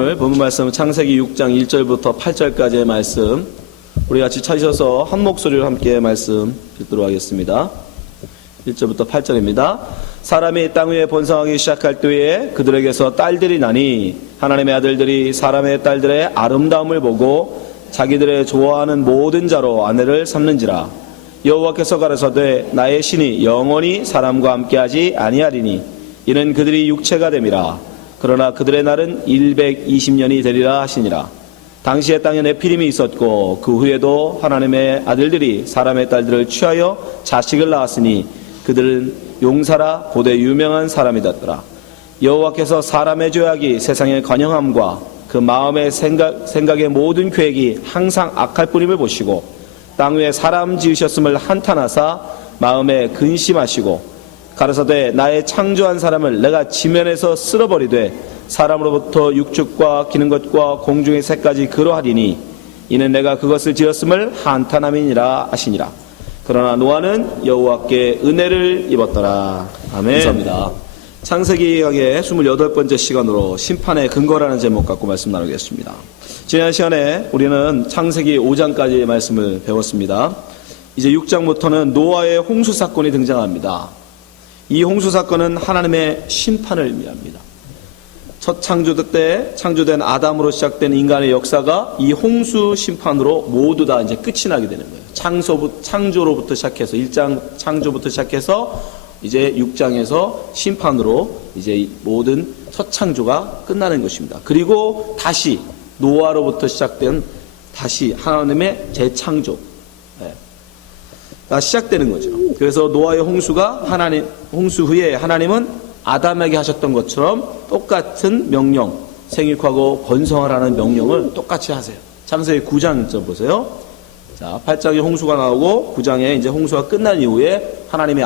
오늘 본문 말씀 창세기 6장 1절부터 8절까지의 말씀 우리 같이 찾으셔서 한 목소리로 함께 말씀 듣도록 하겠습니다. 1절부터 8절입니다. 사람이 땅 위에 번성하기 시작할 때에 그들에게서 딸들이 나니 하나님의 아들들이 사람의 딸들의 아름다움을 보고 자기들의 좋아하는 모든 자로 아내를 삼는지라. 여호와께서 가라사대 나의 신이 영원히 사람과 함께하지 아니하리니 이는 그들이 육체가 됨이라. 그러나 그들의 날은 120년이 되리라 하시니라. 당시에 땅에 네피림이 있었고 그 후에도 하나님의 아들들이 사람의 딸들을 취하여 자식을 낳았으니 그들은 용사라 고대 유명한 사람이 됐더라. 여호와께서 사람의 죄악이 세상의 관영함과 그 마음의 생각의 모든 계획이 항상 악할 뿐임을 보시고 땅 위에 사람 지으셨음을 한탄하사 마음에 근심하시고 가라사대 나의 창조한 사람을 내가 지면에서 쓸어버리되 사람으로부터 육축과 기는 것과 공중의 새까지 그러하리니 이는 내가 그것을 지었음을 한탄함이니라 하시니라. 그러나 노아는 여호와께 은혜를 입었더라. 아멘. 감사합니다. 창세기 강의 28번째 시간으로 심판의 근거라는 제목 갖고 말씀 나누겠습니다. 지난 시간에 우리는 창세기 5장까지의 말씀을 배웠습니다. 이제 6장부터는 노아의 홍수 사건이 등장합니다. 이 홍수 사건은 하나님의 심판을 의미합니다. 첫 창조 때 창조된 아담으로 시작된 인간의 역사가 이 홍수 심판으로 모두 다 이제 끝이 나게 되는 거예요. 창조로부터 시작해서 1장 창조부터 시작해서 이제 6장에서 심판으로 이제 모든 첫 창조가 끝나는 것입니다. 그리고 다시 노아로부터 시작된 다시 하나님의 재창조 시작되는 거죠. 그래서 노아의 홍수가 홍수 후에 하나님은 아담에게 하셨던 것처럼 똑같은 명령, 생육하고 번성하라는 명령을 똑같이 하세요. 창세기 9장 좀 보세요. 자, 8장에 홍수가 나오고 9장에 이제 홍수가 끝난 이후에 하나님이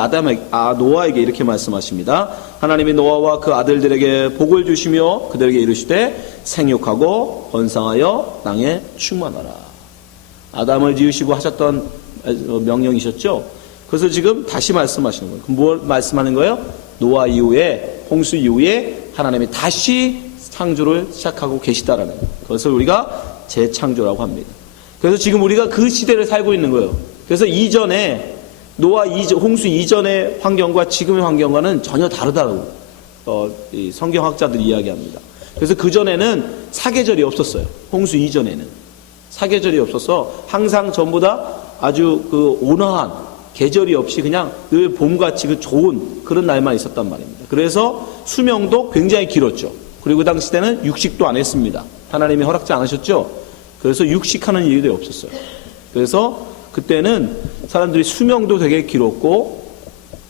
노아에게 이렇게 말씀하십니다. 하나님이 노아와 그 아들들에게 복을 주시며 그들에게 이르시되 생육하고 번성하여 땅에 충만하라. 아담을 지으시고 하셨던 명령이셨죠. 그래서 지금 다시 말씀하시는 거예요. 그럼 뭘 말씀하는 거예요? 노아 이후에 홍수 이후에 하나님이 다시 창조를 시작하고 계시다라는 거예요. 그것을 우리가 재창조라고 합니다. 그래서 지금 우리가 그 시대를 살고 있는 거예요. 그래서 이전에 홍수 이전의 환경과 지금의 환경과는 전혀 다르다고 이 성경학자들이 이야기합니다. 그래서 그 전에는 사계절이 없었어요. 홍수 이전에는 사계절이 없어서 항상 전부 다 아주 그 온화한 계절이 없이 그냥 늘 봄같이 그 좋은 그런 날만 있었단 말입니다. 그래서 수명도 굉장히 길었죠. 그리고 그 당시 때는 육식도 안 했습니다. 하나님이 허락지 않으셨죠. 그래서 육식하는 일이 없었어요. 그래서 그때는 사람들이 수명도 되게 길었고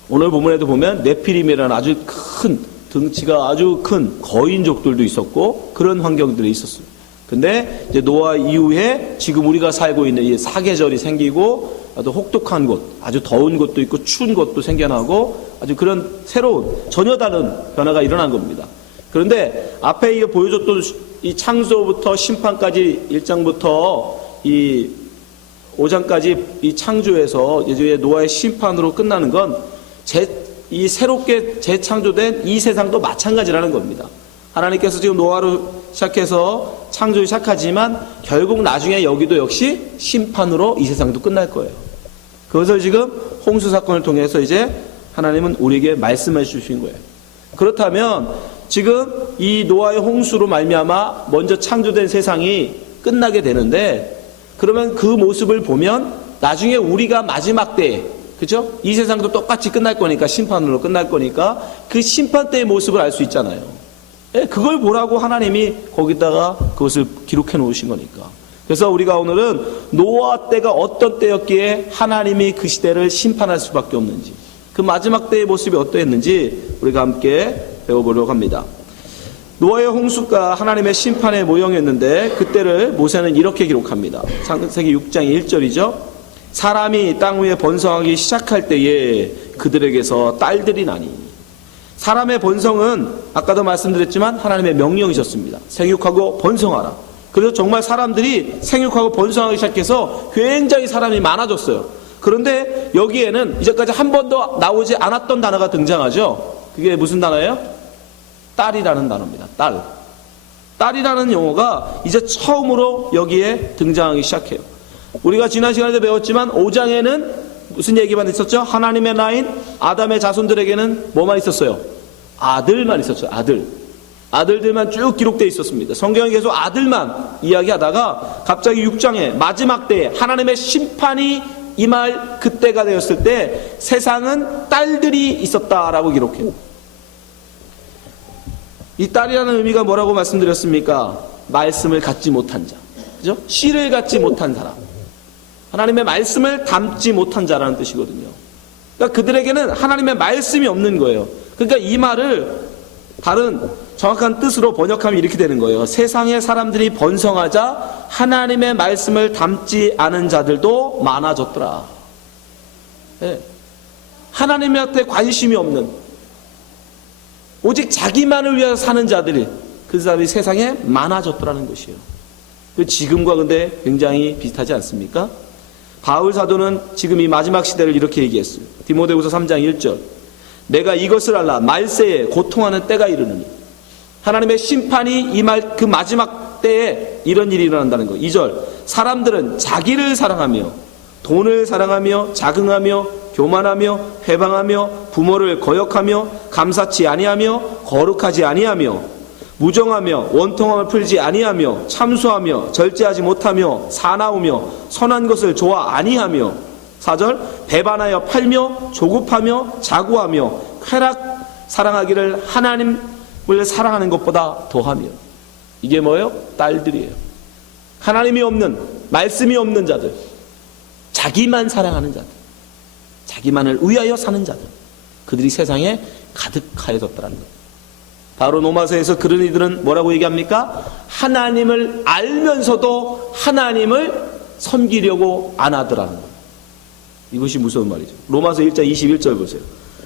오늘 본문에도 보면 네피림이라는 아주 큰 등치가 아주 큰 거인족들도 있었고 그런 환경들이 있었어요. 근데 이제 노아 이후에 지금 우리가 살고 있는 이 사계절이 생기고 아주 혹독한 곳, 아주 더운 곳도 있고 추운 곳도 생겨나고 아주 그런 새로운 전혀 다른 변화가 일어난 겁니다. 그런데 앞에 보여줬던 이 창조부터 심판까지 1장부터 이 5장까지 이 창조에서 이제 노아의 심판으로 끝나는 건 이 새롭게 재창조된 이 세상도 마찬가지라는 겁니다. 하나님께서 지금 노아로 시작해서 창조를 시작하지만 결국 나중에 여기도 역시 심판으로 이 세상도 끝날 거예요. 그것을 지금 홍수 사건을 통해서 이제 하나님은 우리에게 말씀해 주신 거예요. 그렇다면 지금 이 노아의 홍수로 말미암아 먼저 창조된 세상이 끝나게 되는데 그러면 그 모습을 보면 나중에 우리가 마지막 때에 그죠? 이 세상도 똑같이 끝날 거니까 심판으로 끝날 거니까 그 심판 때의 모습을 알 수 있잖아요. 그걸 보라고 하나님이 거기다가 그것을 기록해 놓으신 거니까. 그래서 우리가 오늘은 노아 때가 어떤 때였기에 하나님이 그 시대를 심판할 수밖에 없는지 그 마지막 때의 모습이 어떠했는지 우리가 함께 배워보려고 합니다. 노아의 홍수가 하나님의 심판의 모형이었는데 그때를 모세는 이렇게 기록합니다. 창세기 6장 1절이죠. 사람이 땅 위에 번성하기 시작할 때에 그들에게서 딸들이 나니. 사람의 번성은 아까도 말씀드렸지만 하나님의 명령이셨습니다. 생육하고 번성하라. 그래서 정말 사람들이 생육하고 번성하기 시작해서 굉장히 사람이 많아졌어요. 그런데 여기에는 이제까지 한 번도 나오지 않았던 단어가 등장하죠. 그게 무슨 단어예요? 딸이라는 단어입니다. 딸이라는 용어가 이제 처음으로 여기에 등장하기 시작해요. 우리가 지난 시간에도 배웠지만 5장에는 무슨 얘기만 있었죠? 하나님의 라인, 아담의 자손들에게는 뭐만 있었어요? 아들만 있었죠. 아들들만 쭉 기록되어 있었습니다. 성경에 계속 아들만 이야기하다가 갑자기 6장에 마지막 때에 하나님의 심판이 임할 그때가 되었을 때 세상은 딸들이 있었다라고 기록해요. 이 딸이라는 의미가 뭐라고 말씀드렸습니까? 말씀을 갖지 못한 자, 그죠? 씨를 갖지 못한 사람, 하나님의 말씀을 담지 못한 자라는 뜻이거든요. 그러니까 그들에게는 하나님의 말씀이 없는 거예요. 그러니까 이 말을 다른 정확한 뜻으로 번역하면 이렇게 되는 거예요. 세상의 사람들이 번성하자 하나님의 말씀을 담지 않은 자들도 많아졌더라. 네. 하나님한테 관심이 없는, 오직 자기만을 위해서 사는 자들이, 그 사람이 세상에 많아졌더라는 것이에요. 지금과 근데 굉장히 비슷하지 않습니까? 바울 사도는 지금 이 마지막 시대를 이렇게 얘기했어요. 디모데후서 3장 1절. 내가 이것을 알라. 말세에 고통하는 때가 이르느니. 하나님의 심판이 임할 그 마지막 때에 이런 일이 일어난다는 거. 2절. 사람들은 자기를 사랑하며 돈을 사랑하며 자긍하며 교만하며 회방하며 부모를 거역하며 감사치 아니하며 거룩하지 아니하며 무정하며 원통함을 풀지 아니하며 참수하며 절제하지 못하며 사나우며 선한 것을 좋아 아니하며 4절 배반하여 팔며 조급하며 자고하며 쾌락 사랑하기를 하나님을 사랑하는 것보다 더하며. 이게 뭐예요? 딸들이에요. 하나님이 없는, 말씀이 없는 자들, 자기만 사랑하는 자들, 자기만을 위하여 사는 자들, 그들이 세상에 가득하여졌다는 거예요. 바로 로마서에서 그런 이들은 뭐라고 얘기합니까? 하나님을 알면서도 하나님을 섬기려고 안 하더라는 거예요. 이것이 무서운 말이죠. 로마서 1장 21절 보세요.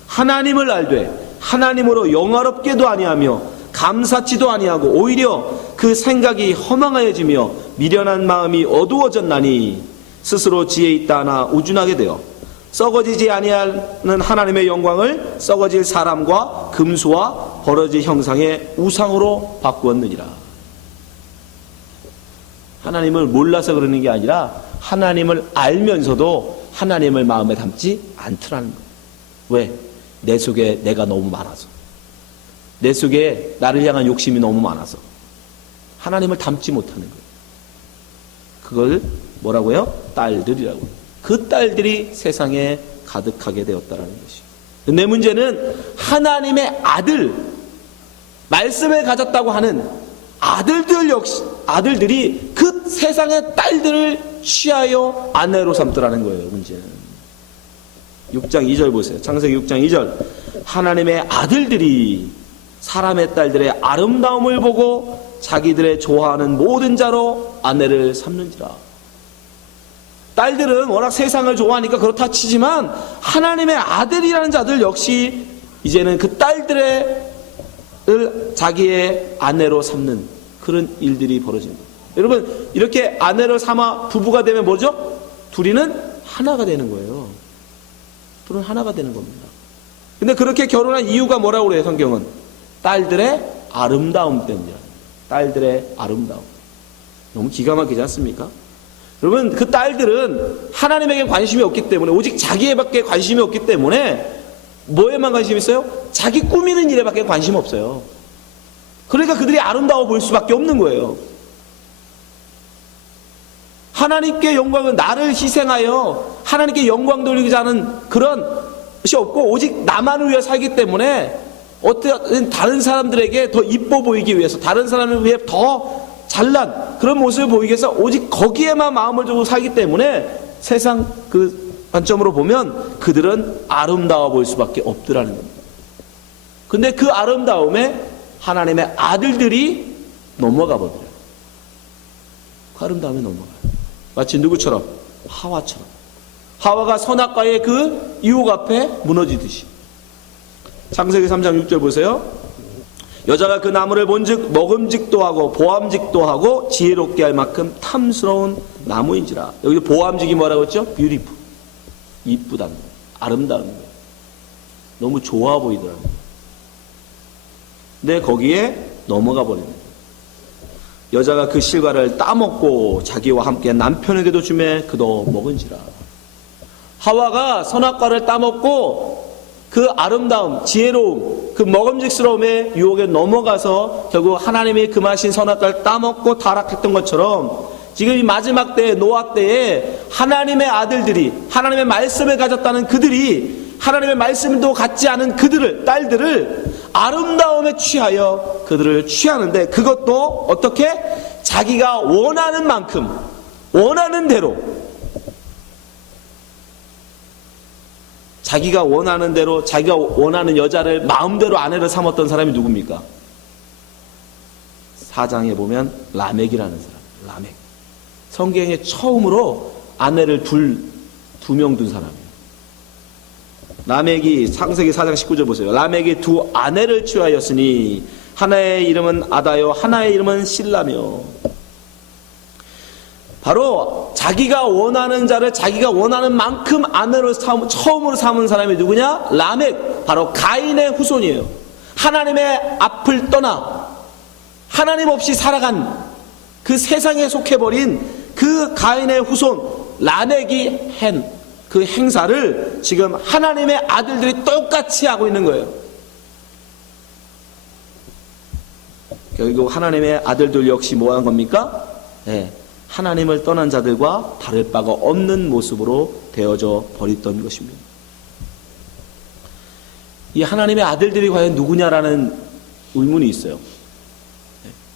하나님을 알되 하나님으로 영화롭게도 아니하며 감사치도 아니하고 오히려 그 생각이 허망하여지며 미련한 마음이 어두워졌나니 스스로 지혜 있다 하나 우준하게 되어 썩어지지 아니하는 하나님의 영광을 썩어질 사람과 금수와 버러지 형상의 우상으로 바꾸었느니라. 하나님을 몰라서 그러는 게 아니라 하나님을 알면서도 하나님을 마음에 담지 않더라는 거예요. 왜? 내 속에 내가 너무 많아서, 내 속에 나를 향한 욕심이 너무 많아서 하나님을 담지 못하는 거예요. 그걸 뭐라고요? 딸들이라고. 그 딸들이 세상에 가득하게 되었다는 것이에요. 내 문제는 하나님의 아들, 말씀을 가졌다고 하는 아들들 역시, 아들들이 그 세상의 딸들을 취하여 아내로 삼더라는 거예요. 문제는 6장 2절 보세요. 창세기 6장 2절. 하나님의 아들들이 사람의 딸들의 아름다움을 보고 자기들의 좋아하는 모든 자로 아내를 삼는지라. 딸들은 워낙 세상을 좋아하니까 그렇다 치지만 하나님의 아들이라는 자들 역시 이제는 그 딸들을 자기의 아내로 삼는 그런 일들이 벌어집니다. 여러분, 이렇게 아내를 삼아 부부가 되면 뭐죠? 둘이는 하나가 되는 거예요. 둘은 하나가 되는 겁니다. 근데 그렇게 결혼한 이유가 뭐라고 그래요? 성경은 딸들의 아름다움 때문이라. 딸들의 아름다움. 너무 기가 막히지 않습니까? 여러분, 그 딸들은 하나님에게 관심이 없기 때문에, 오직 자기에밖에 관심이 없기 때문에 뭐에만 관심이 있어요? 자기 꾸미는 일에밖에 관심 없어요. 그러니까 그들이 아름다워 보일 수밖에 없는 거예요. 하나님께 영광은 나를 희생하여 하나님께 영광 돌리고자 하는 그런 것이 없고 오직 나만을 위해 살기 때문에 어떤 다른 사람들에게 더 이뻐 보이기 위해서, 다른 사람을 위해 더 잘난 그런 모습을 보이기 위해서 오직 거기에만 마음을 두고 살기 때문에 세상 그 관점으로 보면 그들은 아름다워 보일 수밖에 없더라는 겁니다. 근데 그 아름다움에 하나님의 아들들이 넘어가 버려요. 그 아름다움에 넘어가요. 마치 누구처럼? 하와처럼. 하와가 선악과의 그 유혹 앞에 무너지듯이. 창세기 3장 6절 보세요. 여자가 그 나무를 본즉 먹음직도 하고 보암직도 하고 지혜롭게 할 만큼 탐스러운 나무인지라. 여기 보암직이 뭐라고 했죠? 뷰티풀. 이쁘다는 거예요. 아름다운 거예요. 너무 좋아 보이더라고요. 근데 거기에 넘어가 버리는 거예요. 여자가 그 실과를 따먹고 자기와 함께 남편에게도 주매 그도 먹은지라. 하와가 선악과를 따먹고 그 아름다움, 지혜로움, 그 먹음직스러움의 유혹에 넘어가서 결국 하나님이 금하신 선악과를 따먹고 타락했던 것처럼 지금 이 마지막 때에, 노아 때에 하나님의 아들들이, 하나님의 말씀을 가졌다는 그들이 하나님의 말씀도 갖지 않은 그들을, 딸들을 아름다움에 취하여 그들을 취하는데, 그것도 어떻게? 자기가 원하는 만큼, 원하는 대로, 자기가 원하는 대로, 자기가 원하는 여자를 마음대로 아내를 삼았던 사람이 누굽니까? 4장에 보면 라멕이라는 사람. 라멕. 성경에 처음으로 아내를 두 명 둔 사람이에요. 라멕이 창세기 4장 19절 보세요. 라멕이 두 아내를 취하였으니 하나의 이름은 아다요 하나의 이름은 실라며. 바로 자기가 원하는 자를 자기가 원하는 만큼 아내로 처음으로 삼은 사람이 누구냐? 라멕. 바로 가인의 후손이에요. 하나님의 앞을 떠나 하나님 없이 살아간 그 세상에 속해버린 그 가인의 후손 라멕이 한 그 행사를 지금 하나님의 아들들이 똑같이 하고 있는 거예요. 결국 하나님의 아들들 역시 뭐 한 겁니까? 네, 하나님을 떠난 자들과 다를 바가 없는 모습으로 되어져 버렸던 것입니다. 이 하나님의 아들들이 과연 누구냐라는 의문이 있어요.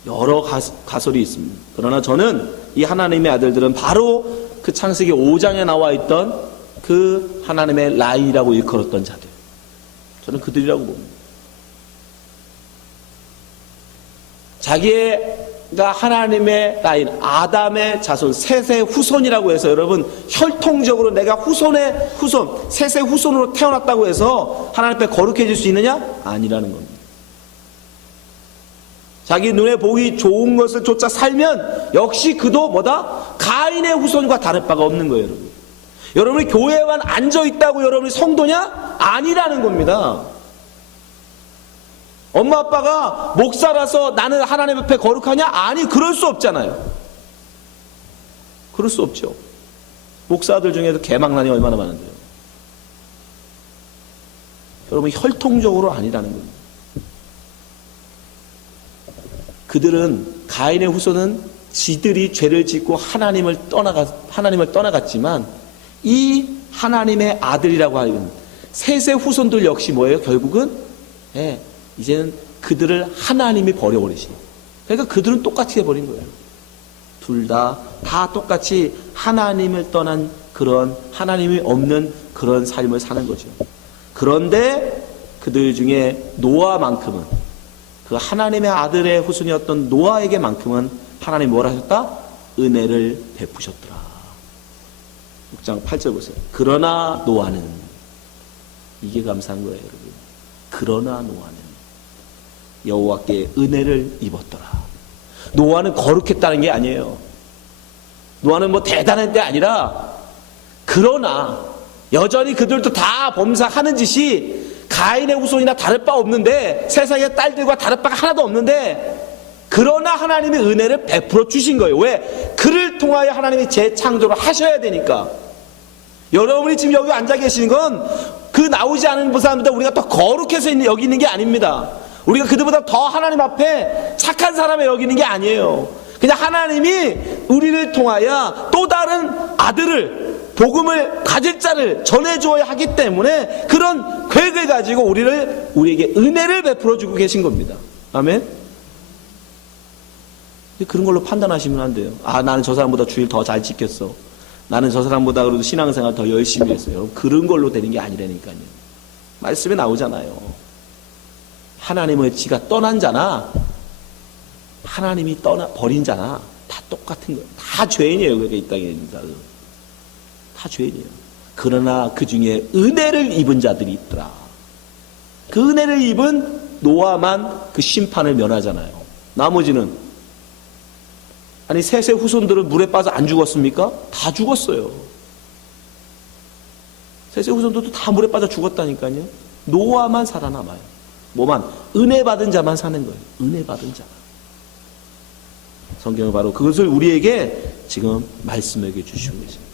여러 가설이 있습니다. 그러나 저는 이 하나님의 아들들은 바로 그 창세기 5장에 나와 있던 그 하나님의 라인이라고 일컬었던 자들, 저는 그들이라고 봅니다. 자기가 하나님의 라인, 아담의 자손, 셋의 후손이라고 해서 여러분 혈통적으로 내가 후손의 후손, 셋의 후손으로 태어났다고 해서 하나님 앞에 거룩해질 수 있느냐? 아니라는 겁니다. 자기 눈에 보기 좋은 것을 쫓아 살면 역시 그도 뭐다? 가인의 후손과 다를 바가 없는 거예요, 여러분. 여러분이 교회만 앉아있다고 여러분이 성도냐? 아니라는 겁니다. 엄마 아빠가 목사라서 나는 하나님 앞에 거룩하냐? 아니, 그럴 수 없잖아요. 그럴 수 없죠. 목사들 중에도 개망난이 얼마나 많은데요. 여러분 혈통적으로 아니라는 겁니다. 그들은 가인의 후손은 지들이 죄를 짓고 하나님을 떠나갔지만 이 하나님의 아들이라고 하는 셋의 후손들 역시 뭐예요? 결국은 이제는 그들을 하나님이 버려버리시니, 그러니까 그들은 똑같이 해버린 거예요. 둘 다 똑같이 하나님을 떠난 그런 하나님이 없는 그런 삶을 사는 거죠. 그런데 그들 중에 노아만큼은, 그 하나님의 아들의 후손이었던 노아에게만큼은 하나님이 뭘 하셨다? 은혜를 베푸셨더라. 6장 8절 보세요. 그러나 노아는, 이게 감사한 거예요, 여러분. 그러나 노아는 여호와께 은혜를 입었더라. 노아는 거룩했다는 게 아니에요. 노아는 뭐 대단한 게 아니라, 그러나 여전히 그들도 다 범사하는 짓이 가인의 후손이나 다를 바 없는데, 세상의 딸들과 다를 바가 하나도 없는데, 그러나 하나님이 은혜를 베풀어 주신 거예요. 왜? 그를 통하여 하나님이 재창조를 하셔야 되니까. 여러분이 지금 여기 앉아 계시는 건 그 나오지 않은 사람보다 우리가 더 거룩해서 여기 있는 게 아닙니다. 우리가 그들보다 더 하나님 앞에 착한 사람에 여기는 게 아니에요. 그냥 하나님이 우리를 통하여 또 다른 아들을, 복음을 가질 자를 전해주어야 하기 때문에 그런 계획을 가지고 우리에게 은혜를 베풀어 주고 계신 겁니다. 아멘. 그런 걸로 판단하시면 안 돼요. 아, 나는 저 사람보다 주일 더 잘 지켰어. 나는 저 사람보다 그래도 신앙생활 더 열심히 했어요. 그런 걸로 되는 게 아니라니까요. 말씀에 나오잖아요. 하나님을 지가 떠난 자나 하나님이 버린 자나 다 똑같은 거예요. 다 죄인이에요. 그러니까 이 땅에 있는 자들 다 죄인이에요. 그러나 그 중에 은혜를 입은 자들이 있더라. 그 은혜를 입은 노아만 그 심판을 면하잖아요. 나머지는, 아니 셋의 후손들은 물에 빠져 안 죽었습니까? 다 죽었어요. 셋의 후손들도 다 물에 빠져 죽었다니까요. 노아만 살아남아요. 뭐만? 은혜 받은 자만 사는 거예요. 은혜 받은 자만. 성경은 바로 그것을 우리에게 지금 말씀해 주시고 계십니다.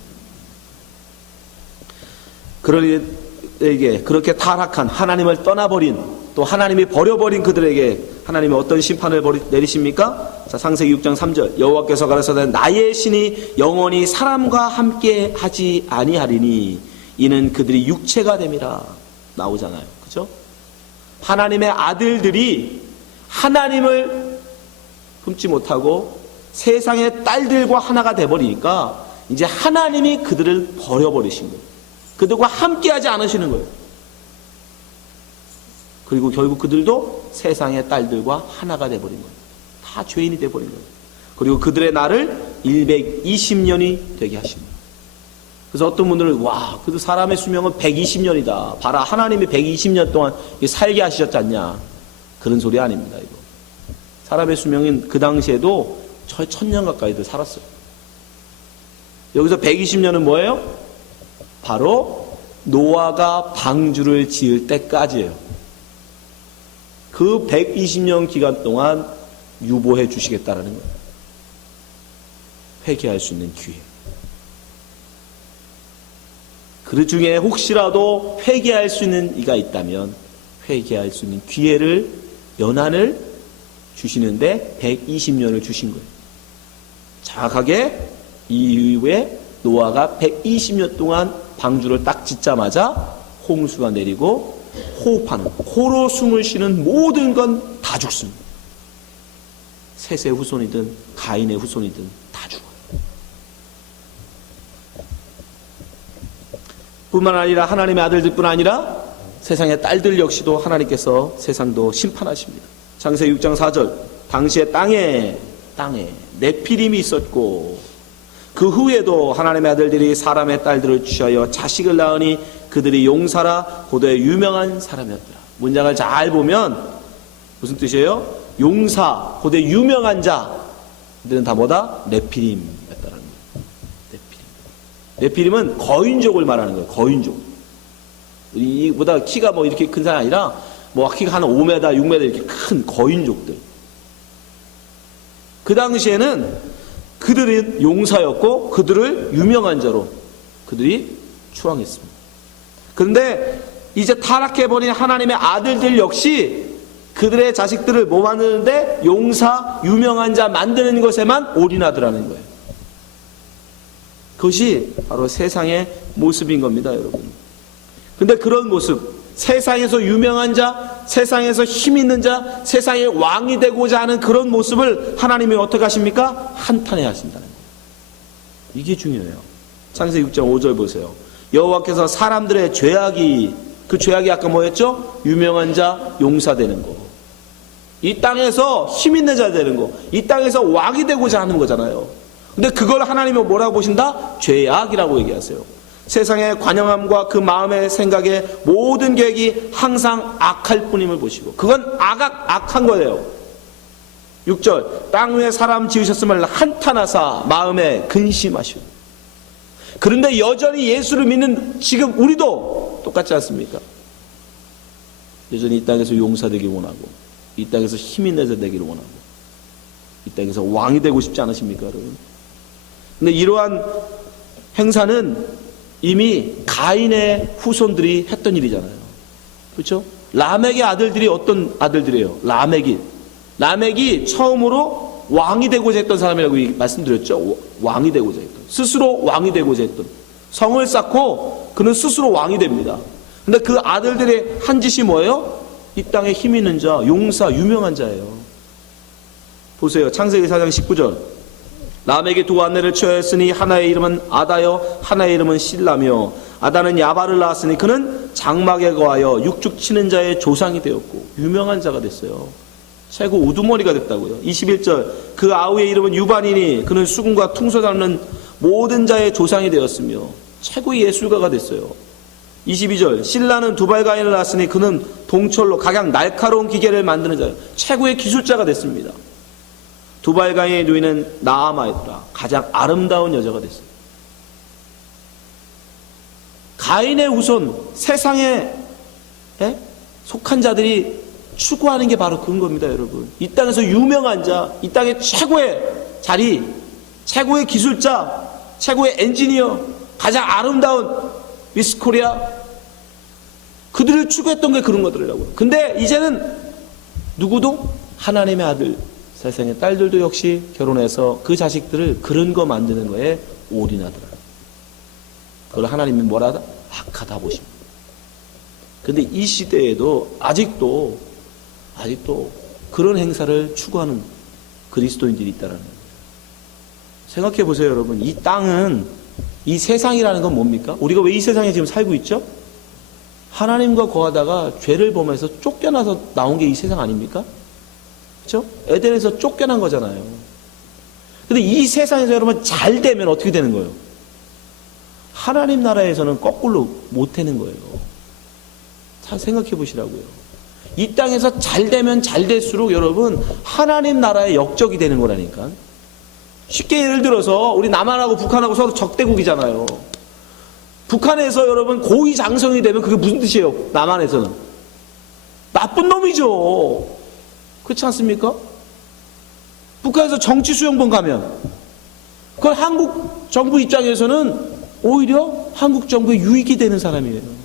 그들에게 그렇게 타락한 하나님을 떠나버린 또 하나님이 버려버린 그들에게 하나님이 어떤 심판을 내리십니까? 자, 창세기 6장 3절 여호와께서 가라사대 나의 신이 영원히 사람과 함께 하지 아니하리니 이는 그들이 육체가 됨이라 나오잖아요. 그죠? 하나님의 아들들이 하나님을 품지 못하고 세상의 딸들과 하나가 돼버리니까 이제 하나님이 그들을 버려버리신 거예요. 그들과 함께 하지 않으시는 거예요. 그리고 결국 그들도 세상의 딸들과 하나가 돼버린 거예요. 다 죄인이 돼버린 거예요. 그리고 그들의 날을 120년이 되게 하신 거예요. 그래서 어떤 분들은 와, 그래도 사람의 수명은 120년이다. 봐라, 하나님이 120년 동안 살게 하셨지 않냐. 그런 소리 아닙니다. 이거. 사람의 수명은 그 당시에도 1000년 가까이도 살았어요. 여기서 120년은 뭐예요? 바로 노아가 방주를 지을 때까지예요. 그 120년 기간 동안 유보해 주시겠다라는 거예요. 회개할 수 있는 기회. 그 중에 혹시라도 회개할 수 있는 이가 있다면 회개할 수 있는 기회를 연한을 주시는데 120년을 주신 거예요. 정확하게 이후에 노아가 120년 동안 방주를 딱 짓자마자 홍수가 내리고 호흡하는 코로 숨을 쉬는 모든 건 다 죽습니다. 셋의 후손이든 가인의 후손이든 다 죽어요. 뿐만 아니라 하나님의 아들들뿐 아니라 세상의 딸들 역시도 하나님께서 세상도 심판하십니다. 창세기 6장 4절 당시에 땅에 네피림이 있었고 그 후에도 하나님의 아들들이 사람의 딸들을 취하여 자식을 낳으니 그들이 용사라 고대 유명한 사람이었더라. 문장을 잘 보면 무슨 뜻이에요? 용사, 고대 유명한 자. 그들은 다 뭐다? 네피림이었다라는 거예요. 네피림은 거인족을 말하는 거예요. 거인족. 이보다 키가 뭐 이렇게 큰 사람이 아니라 뭐 키가 한 5m, 6m 이렇게 큰 거인족들. 그 당시에는 그들은 용사였고 그들을 유명한 자로 그들이 추앙했습니다. 그런데 이제 타락해버린 하나님의 아들들 역시 그들의 자식들을 뭐 만드는데 용사, 유명한 자 만드는 것에만 올인하더라는 거예요. 그것이 바로 세상의 모습인 겁니다, 여러분. 근데 그런 모습, 세상에서 유명한 자, 세상에서 힘 있는 자, 세상의 왕이 되고자 하는 그런 모습을 하나님이 어떻게 하십니까? 한탄해 하신다는 거예요. 이게 중요해요. 창세기 6장 5절 보세요. 여호와께서 사람들의 죄악이, 그 죄악이 아까 뭐였죠? 유명한 자, 용사 되는 거. 이 땅에서 힘 있는 자 되는 거. 이 땅에서 왕이 되고자 하는 거잖아요. 근데 그걸 하나님이 뭐라고 보신다? 죄악이라고 얘기하세요. 세상의 관영함과 그 마음의 생각의 모든 계획이 항상 악할 뿐임을 보시고 그건 악한 거예요. 6절 땅 위에 사람 지으셨음을 한탄하사 마음에 근심하시오. 그런데 여전히 예수를 믿는 지금 우리도 똑같지 않습니까? 여전히 이 땅에서 용사 되길 원하고 이 땅에서 힘 있는 자 되기를 원하고 이 땅에서 왕이 되고 싶지 않으십니까, 여러분? 근데 이러한 행사는 이미 가인의 후손들이 했던 일이잖아요. 그렇죠? 라멕의 아들들이 어떤 아들들이에요? 라멕이 처음으로 왕이 되고자 했던 사람이라고 말씀드렸죠. 왕이 되고자 했던, 스스로 왕이 되고자 했던, 성을 쌓고 그는 스스로 왕이 됩니다. 근데 그 아들들의 한 짓이 뭐예요? 이 땅에 힘 있는 자, 용사, 유명한 자예요. 보세요. 창세기 4장 19절 라멕이 두 아내를 취하였으니 하나의 이름은 아다여 하나의 이름은 실라며 아다는 야발을 낳았으니 그는 장막에 거하여 육축 치는 자의 조상이 되었고 유명한 자가 됐어요. 최고 우두머리가 됐다고요. 21절 그 아우의 이름은 유반이니 그는 수금과 퉁소 잡는 모든 자의 조상이 되었으며 최고의 예술가가 됐어요. 22절 실라는 두발가인을 낳았으니 그는 동철로 각양 날카로운 기계를 만드는 자예요. 최고의 기술자가 됐습니다. 두발가인의 누이는 나아마였더라. 가장 아름다운 여자가 됐어요. 가인의 후손, 세상에 속한 자들이 추구하는 게 바로 그런 겁니다, 여러분. 이 땅에서 유명한 자, 이 땅의 최고의 자리, 최고의 기술자, 최고의 엔지니어, 가장 아름다운 미스 코리아, 그들을 추구했던 게 그런 것들이라고요. 근데 이제는 누구도 하나님의 아들, 세상의 딸들도 역시 결혼해서 그 자식들을 그런 거 만드는 거에 올인하더라. 그걸 하나님이 뭐라 하다? 악하다 보십니다. 근데 이 시대에도 아직도 그런 행사를 추구하는 그리스도인들이 있다는 거예요. 생각해 보세요, 여러분. 이 땅은, 이 세상이라는 건 뭡니까? 우리가 왜 이 세상에 지금 살고 있죠? 하나님과 거하다가 죄를 범해서 쫓겨나서 나온 게 이 세상 아닙니까? 그렇죠? 에덴에서 쫓겨난 거잖아요. 근데 이 세상에서 여러분 잘 되면 어떻게 되는 거예요? 하나님 나라에서는 거꾸로 못 되는 거예요. 잘 생각해 보시라고요. 이 땅에서 잘 되면 잘 될수록 여러분 하나님 나라의 역적이 되는 거라니까. 쉽게 예를 들어서 우리 남한하고 북한하고 서로 적대국이잖아요. 북한에서 여러분 고위장성이 되면 그게 무슨 뜻이에요? 남한에서는 나쁜 놈이죠. 그렇지 않습니까? 북한에서 정치 수용범 가면 그걸 한국 정부 입장에서는 오히려 한국 정부에 유익이 되는 사람이에요.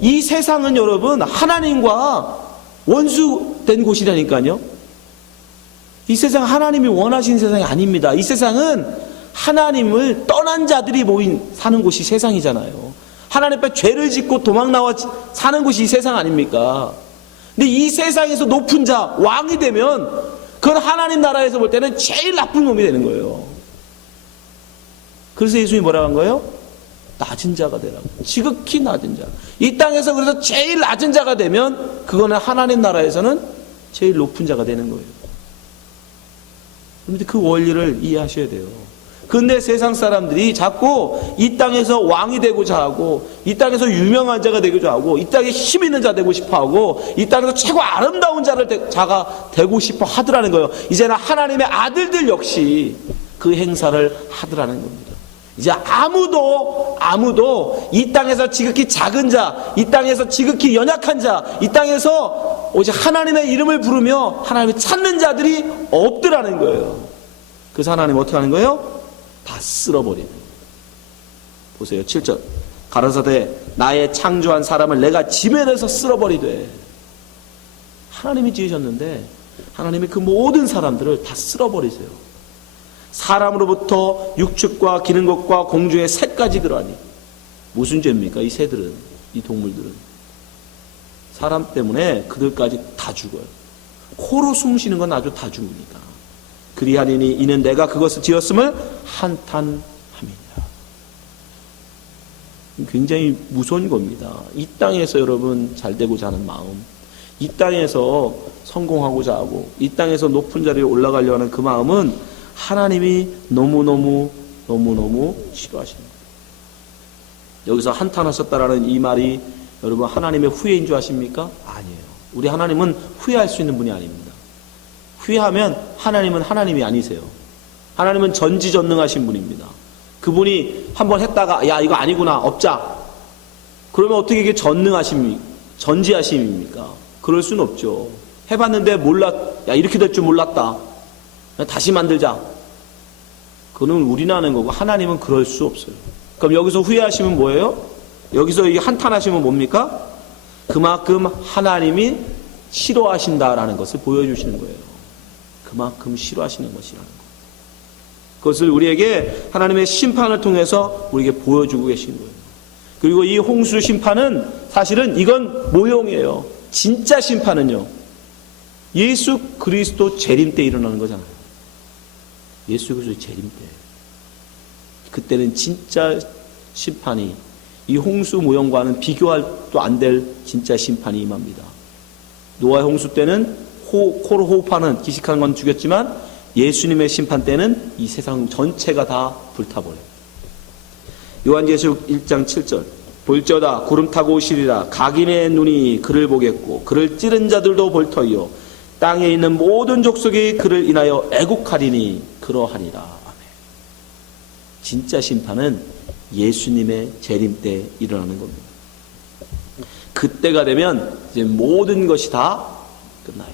이 세상은 여러분 하나님과 원수된 곳이라니까요. 이 세상 하나님이 원하시는 세상이 아닙니다. 이 세상은 하나님을 떠난 자들이 사는 곳이 세상이잖아요. 하나님 앞에 죄를 짓고 도망 나와 사는 곳이 이 세상 아닙니까? 근데 이 세상에서 높은 자, 왕이 되면 그건 하나님 나라에서 볼 때는 제일 나쁜 놈이 되는 거예요. 그래서 예수님이 뭐라고 한 거예요? 낮은 자가 되라고. 지극히 낮은 자. 이 땅에서 그래서 제일 낮은 자가 되면 그거는 하나님 나라에서는 제일 높은 자가 되는 거예요. 그런데 그 원리를 이해하셔야 돼요. 근데 세상 사람들이 자꾸 이 땅에서 왕이 되고자 하고, 이 땅에서 유명한 자가 되고자 하고, 이 땅에 힘 있는 자 되고 싶어 하고, 이 땅에서 최고 아름다운 자가 되고 싶어 하더라는 거예요. 이제는 하나님의 아들들 역시 그 행사를 하더라는 겁니다. 이제 아무도 이 땅에서 지극히 작은 자, 이 땅에서 지극히 연약한 자, 이 땅에서 오직 하나님의 이름을 부르며 하나님을 찾는 자들이 없더라는 거예요. 그래서 하나님 어떻게 하는 거예요? 다 쓸어버리는 거예요. 보세요. 7절. 가라사대 나의 창조한 사람을 내가 지면에서 쓸어버리되. 하나님이 지으셨는데 하나님이 그 모든 사람들을 다 쓸어버리세요. 사람으로부터 육축과 기는 것과 공중의 새까지 그러하니. 무슨 죄입니까? 이 새들은, 이 동물들은 사람 때문에 그들까지 다 죽어요. 코로 숨 쉬는 건 아주 다 죽으니까. 그리하니니 이는 내가 그것을 지었음을 한탄함이니라. 굉장히 무서운 겁니다. 이 땅에서 여러분 잘 되고자 하는 마음, 이 땅에서 성공하고자 하고, 이 땅에서 높은 자리에 올라가려 하는 그 마음은 하나님이 너무너무 싫어하십니다. 여기서 한탄하셨다라는 이 말이 여러분 하나님의 후회인 줄 아십니까? 아니에요. 우리 하나님은 후회할 수 있는 분이 아닙니다. 후회하면 하나님은 하나님이 아니세요. 하나님은 전지전능하신 분입니다. 그분이 한번 했다가 야 이거 아니구나 없자. 그러면 어떻게 이게 전지하심입니까? 그럴 수는 없죠. 해봤는데 야 이렇게 될 줄 몰랐다. 다시 만들자. 그거는 우리나 하는 거고 하나님은 그럴 수 없어요. 그럼 여기서 후회하시면 뭐예요? 여기서 이 한탄하시면 뭡니까? 그만큼 하나님이 싫어하신다라는 것을 보여주시는 거예요. 그만큼 싫어하시는 것이라는 것. 그것을 우리에게 하나님의 심판을 통해서 우리에게 보여주고 계신 거예요. 그리고 이 홍수 심판은 사실은 이건 모형이에요. 진짜 심판은요, 예수 그리스도 재림 때 일어나는 거잖아요. 예수 그리스도 재림 때. 그때는 진짜 심판이 이 홍수 모형과는 비교할도 안 될 진짜 심판이 임합니다. 노아의 홍수 때는 코로 호흡하는 기식하는 건 죽였지만 예수님의 심판 때는 이 세상 전체가 다 불타버려요. 요한계시록 1장 7절. 볼지어다 구름 타고 오시리라. 각인의 눈이 그를 보겠고 그를 찌른 자들도 볼 터이요 땅에 있는 모든 족속이 그를 인하여 애국하리니 그러하리라. 아멘. 진짜 심판은 예수님의 재림 때 일어나는 겁니다. 그때가 되면 이제 모든 것이 다 끝나요.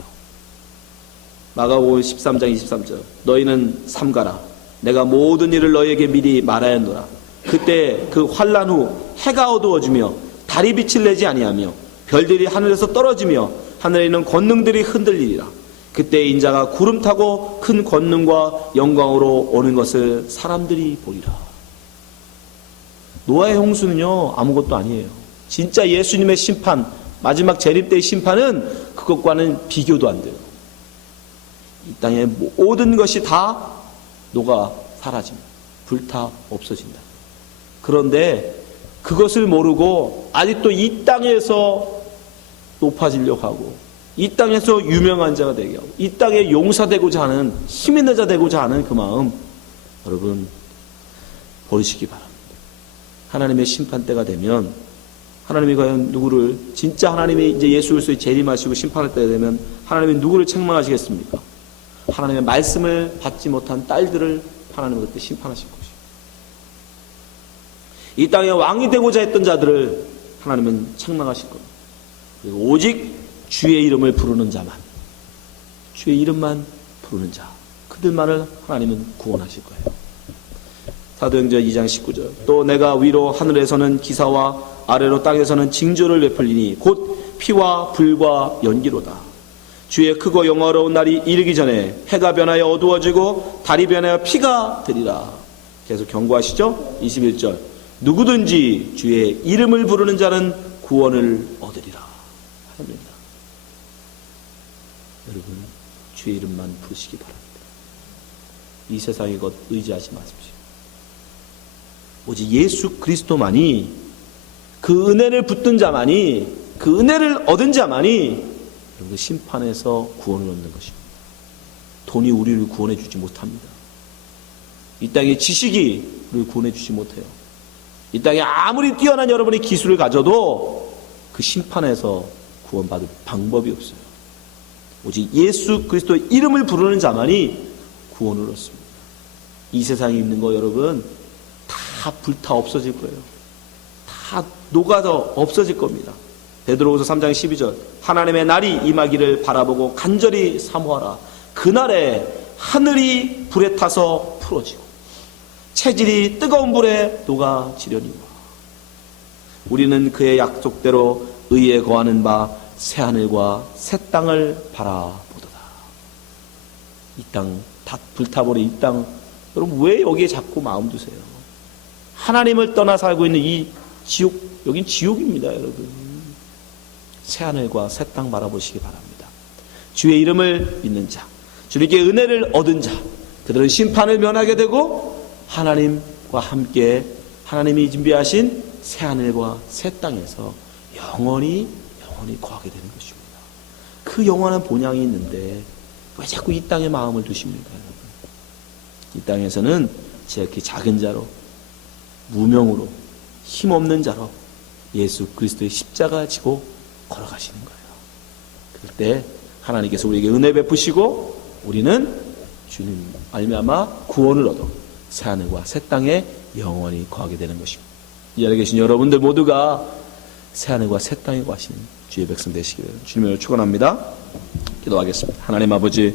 마가복음 13장 23절. 너희는 삼가라. 내가 모든 일을 너희에게 미리 말하였노라. 그때 그 환난 후 해가 어두워지며 달이 빛을 내지 아니하며 별들이 하늘에서 떨어지며 하늘에 있는 권능들이 흔들리리라. 그때 인자가 구름 타고 큰 권능과 영광으로 오는 것을 사람들이 보리라. 노아의 홍수는요, 아무것도 아니에요. 진짜 예수님의 심판, 마지막 재림 때의 심판은 그것과는 비교도 안 돼요. 이 땅의 모든 것이 다 녹아 사라집니다. 불타 없어진다. 그런데 그것을 모르고 아직도 이 땅에서 높아지려고 하고, 이 땅에서 유명한 자가 되게 하고, 이 땅에 용사되고자 하는, 힘 있는 자 되고자 하는 그 마음, 여러분 버리시기 바랍니다. 하나님의 심판 때가 되면 하나님이 과연 누구를, 진짜 하나님이 이제 예수 그리스도의 재림하시고 심판할 때가 되면 하나님이 누구를 책망하시겠습니까? 하나님의 말씀을 받지 못한 딸들을 하나님은 그때 심판하실 것입니다. 이 땅에 왕이 되고자 했던 자들을 하나님은 책망하실 겁니다. 그리고 오직 주의 이름을 부르는 자만, 주의 이름만 부르는 자, 그들만을 하나님은 구원하실 거예요. 사도행전 2장 19절. 또 내가 위로 하늘에서는 기사와 아래로 땅에서는 징조를 베풀리니 곧 피와 불과 연기로다. 주의 크고 영화로운 날이 이르기 전에 해가 변하여 어두워지고 달이 변하여 피가 되리라. 계속 경고하시죠? 21절. 누구든지 주의 이름을 부르는 자는 구원을 얻으리라 합니다. 여러분, 주의 이름만 부르시기 바랍니다. 이 세상의 것 의지하지 마십시오. 오직 예수 그리스도만이, 그 은혜를 붙든 자만이, 그 은혜를 얻은 자만이 여러분 심판에서 구원을 얻는 것입니다. 돈이 우리를 구원해 주지 못합니다. 이 땅의 지식이 우리를 구원해 주지 못해요. 이 땅에 아무리 뛰어난 여러분의 기술을 가져도 그 심판에서 구원받을 방법이 없어요. 오직 예수 그리스도의 이름을 부르는 자만이 구원을 얻습니다. 이 세상에 있는 거 여러분 다 불타 없어질 거예요. 다 녹아서 없어질 겁니다. 베드로후서 3장 12절. 하나님의 날이 임하기를 바라보고 간절히 사모하라. 그날에 하늘이 불에 타서 풀어지고 체질이 뜨거운 불에 녹아지려니와. 우리는 그의 약속대로 의에 거하는 바 새하늘과 새 땅을 바라보도다. 이 땅 다 불타버린 이 땅, 여러분 왜 여기에 자꾸 마음 두세요? 하나님을 떠나 살고 있는 이 지옥, 여긴 지옥입니다, 여러분. 새하늘과 새 땅 바라보시기 바랍니다. 주의 이름을 믿는 자, 주님께 은혜를 얻은 자, 그들은 심판을 면하게 되고 하나님과 함께 하나님이 준비하신 새하늘과 새 땅에서 영원히 거하게 되는 것입니다. 그 영원한 본향이 있는데 왜 자꾸 이 땅에 마음을 두십니까, 여러분? 이 땅에서는 지극히 작은 자로, 무명으로, 힘없는 자로 예수 그리스도의 십자가 지고 걸어가시는 거예요. 그때 하나님께서 우리에게 은혜 베푸시고 우리는 주님 말미암아 구원을 얻어 새하늘과 새 땅에 영원히 거하게 되는 것입니다. 이 자리에 계신 여러분들 모두가 새하늘과 새 땅에 거하시는 주의 백성 되시기를 주님으로 축원합니다. 기도하겠습니다. 하나님 아버지,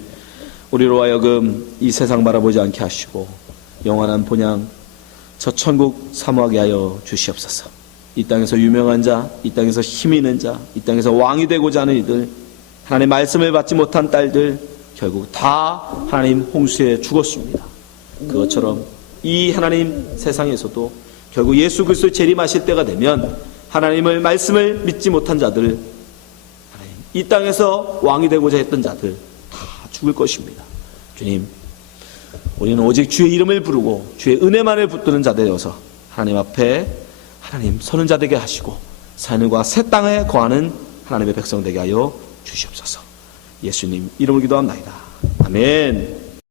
우리로 하여금 이 세상 바라보지 않게 하시고 영원한 본향 저 천국 사모하게 하여 주시옵소서. 이 땅에서 유명한 자, 이 땅에서 힘 있는 자, 이 땅에서 왕이 되고자 하는 이들, 하나님 말씀을 받지 못한 딸들 결국 다 하나님 홍수에 죽었습니다. 그것처럼 이 하나님 세상에서도 결국 예수 그리스도 재림하실 때가 되면 하나님을 말씀을 믿지 못한 자들, 하나님 이 땅에서 왕이 되고자 했던 자들 다 죽을 것입니다. 주님, 우리는 오직 주의 이름을 부르고 주의 은혜만을 붙드는 자 되어서 하나님 앞에 하나님 서는 자 되게 하시고 하늘과 새 땅에 거하는 하나님의 백성 되게 하여 주시옵소서. 예수님 이름으로 기도합나이다. 아멘.